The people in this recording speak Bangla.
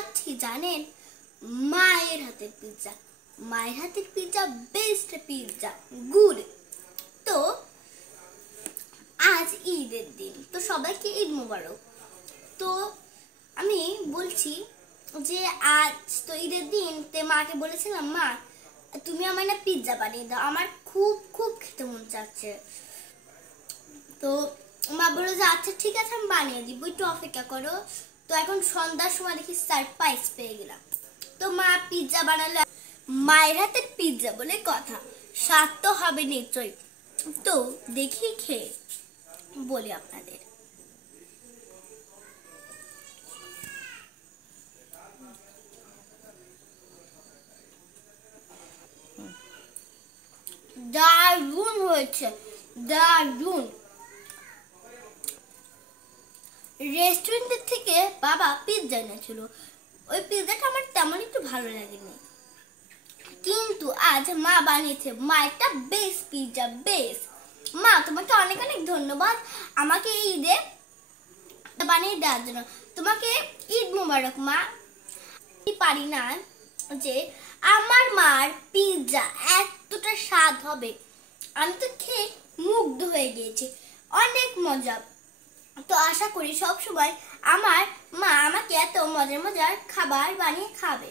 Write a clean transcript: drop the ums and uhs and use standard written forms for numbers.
খাচ্ছি জানেন? মায়ের হাতের পিৎজা। মায়ের হাতের পিৎজা বেস্ট পিৎজা, গুড। তো আজ ঈদের দিন, তো সবাইকে ঈদ মোবারক। তো আমি বলছি যে আজ তো ঈদের দিন, তে মাকে বলেছিলাম, মা তুমি আমার না পিৎজা বানিয়ে দাও, আমার খুব খুব খেতে মন চাচ্ছে। তো মা বললো যে আচ্ছা ঠিক আছে আমি বানিয়ে দিব, একটু অপেক্ষা করো। তো এখন সন্ধ্যার সময় দেখি সারপ্রাইজ পেয়ে গেলাম। তো মা পিৎজা বানালো। মায়ের হাতের পিৎজা বলে কথা, স্বাদ তো হবে নিশ্চয়ই। তো দেখি খেয়ে বলি আপনাদের। দারুণ হয়েছে, দারুণ। রেস্টুরেন্টের থেকে বাবা পিৎজা এনেছিল, ওই পিৎজাটা আমার তেমন একটু ভালো লাগেনি, কিন্তু আজ মা বানিয়েছে। মা একটা বেস্ট পিৎজা, বেস্ট। মা তোমাকে অনেক অনেক ধন্যবাদ আমাকে এই ঈদে বানিয়ে দেওয়ার জন্য। তোমাকে ঈদ মোবারক মা। পারি না যে আমার মার পিৎজা এতটা স্বাদ হবে, আমি তো খেয়ে মুগ্ধ হয়ে গিয়েছি, অনেক মজা। তো আশা করি সব সময় আমার মা আমাকে এত মজার মজার খাবার বানিয়ে খাবে।